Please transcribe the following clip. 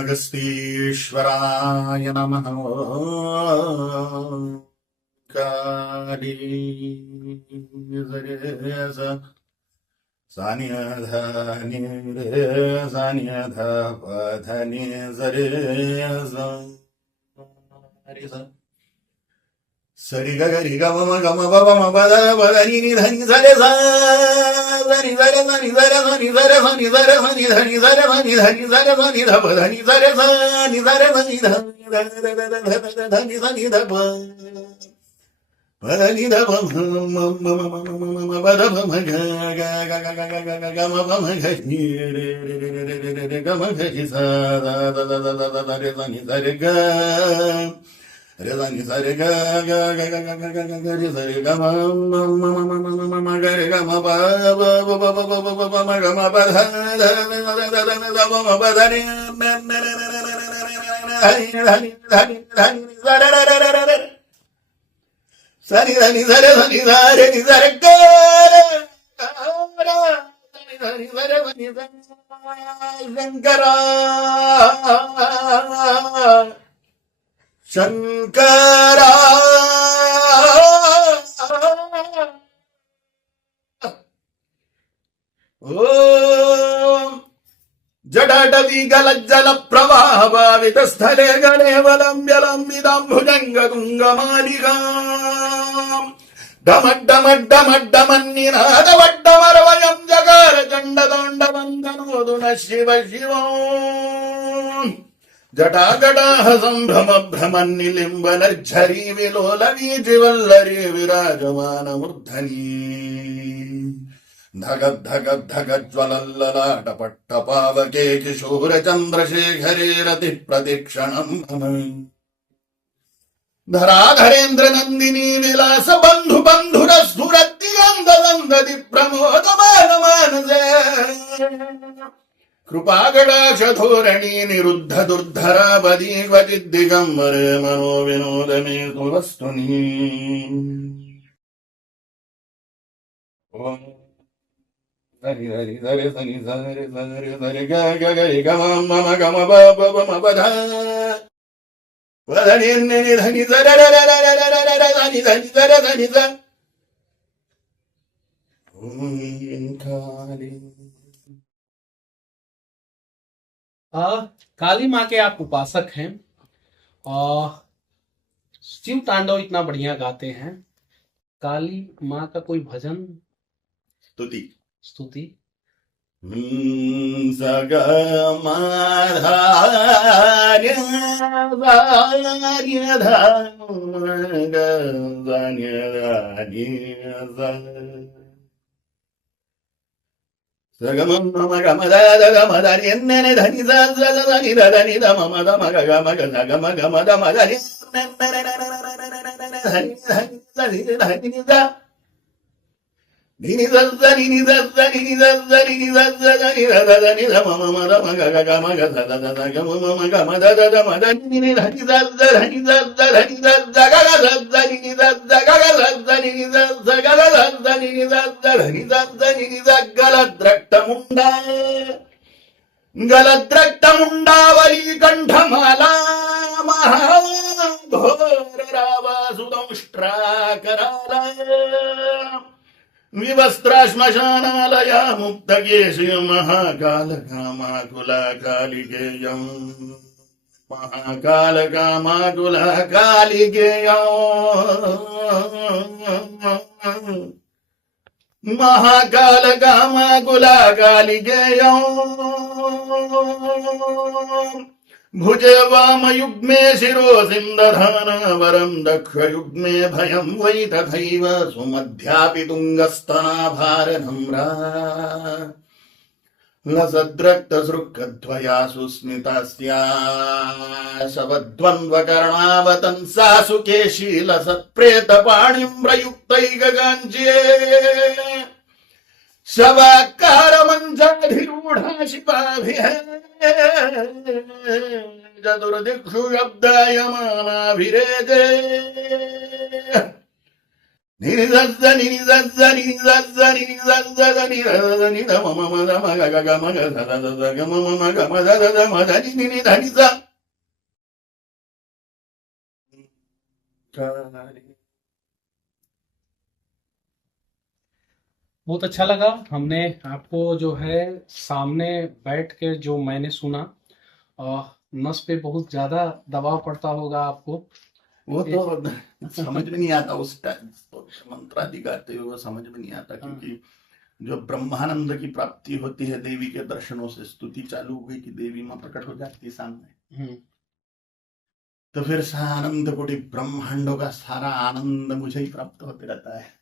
अगस्तीश्वराय नमः। काली सानिध सानिध पधनि सरि गरि गम गम बम पद पदनि धनि सरे धनि सरे धनि सरे धनि सरे धनि सरे धनि धनि सरे धनि धनि सरे धनि धप धनि सरे धनि सरे धनि धनि धनि धप पदनि धप पद भम ग ग ग ग ग ग गम भम घ रे गम घ सा द द द द रे धनि सरे ग रे धनि सरे ग ग ग ग ग ग ग रे सरे ग म म ग रे ग म प ब ब ब ब ब ब म ग म प ध ध ध ध ध म प ध नि म म रे रे रे रे धनि धनि धनि सरे रे रे रे रे सनि धनि सरे धनि सरे नि सरे ग रे धनि धनि सरे धनि शंकरा शंकरा ओम जडाटवी गलज्जल प्रवाह भावित स्थले गणे वलंब्यलंबिदं भुजंग तुंगमालिका डमड्डमड्डमड्डमन्निनादवड्डमरवयं जगार चण्डदण्डवन्दनोदुन शिव शिव जटाजटाह सम्भ्रम भ्रमन्निलिम्बनर्झरी विलोलवीजिवल्लरी विराजमानमूर्धनी धगद् धगद् धगज्ज्वलल्ललाटपट्टपावके किशोरचन्द्रशेखरे रतिः प्रतिक्षणम् धराधरेन्द्र नन्दिनी विलास बन्धु बन्धुरस्फुरद्दिगन्धदन्दति प्रमोदमान मानसे कृपाकटाक्ष धोरणी निरुद्ध दुर्धरा बदी क्वचिद्दिगम्बरे मनो विनोदमे वस्तुनि हरि हरि हरि सनि सरि सरि सरि ग ग गरि ग म म ग म ब ब ब म ब ध वदनि नि धनि सर र र र र र र धनि धनि सर धनि स ओम काली काली माँ के आप उपासक हैं और शिव तांडव इतना बढ़िया गाते हैं। काली माँ का कोई भजन स्तुति स्तुति सग माधा सगम मम गम द गम धनि ने धनि द धनि द धनि द मम द मग गम ग गम गम द म धनि धनि धनि धनि द निनि द निनि द निनि द निनि द धनि द धनि द मम द मग गम ग द द द गम मम गम द द म द निनि धनि द धनि द धनि द ग ग द निनि द ग ग द निनि द ग ग द निनि द धनि द निनि द गलद्रक्तमुण्डा गलद्रक्तमुण्डावली कण्ठमाला महाघोर रावासुदंष्ट्राकराला विवस्त्रा श्मशानालया मुक्तकेशी महाकालकामाकुला कालिकेयम् महाकालकामाकुला कालिकेयम् महाकालकामाकुला कालिकेयम् भुजे वामयुग्मे शिरोऽसिं दधाना वरं दक्षयुग्मे भयं वै तथैव सुमध्यापि तुङ्गस्तनाभारधम्रा लसद्रक्तसृक्कद्वया सुस्मितास्या शवद्वन्द्वकर्णावतंसासु केशी लसत्प्रेतपाणिं प्रयुक्तैककाञ्च्ये शवाकारमञ्चाधिरूढा शिपाभिः चतुर्दिक्षु शब्दायमानाभिरेजे नि नि सा सा नि नि सा सा नि नि सा सा नि नि सा सा सा नि रा रा रा नि रा म म म गा म गा गा गा म गा सा सा सा सा गा म म म गा म सा सा सा म धा नि नि नि धा नि सा बहुत अच्छा लगा। हमने आपको जो है सामने बैठ के जो मैंने सुना, नस पे बहुत ज्यादा दबाव पड़ता होगा आपको। वो तो समझ में नहीं आता उस टाइम मंत्र आदि गाते हुए, वो समझ में नहीं आता, क्योंकि जो ब्रह्मानंद की प्राप्ति होती है देवी के दर्शनों से, स्तुति चालू हो गई कि देवी माँ प्रकट हो जाती है सामने, तो फिर आनंद कोटि ब्रह्मांडों का सारा आनंद मुझे ही प्राप्त होते रहता है।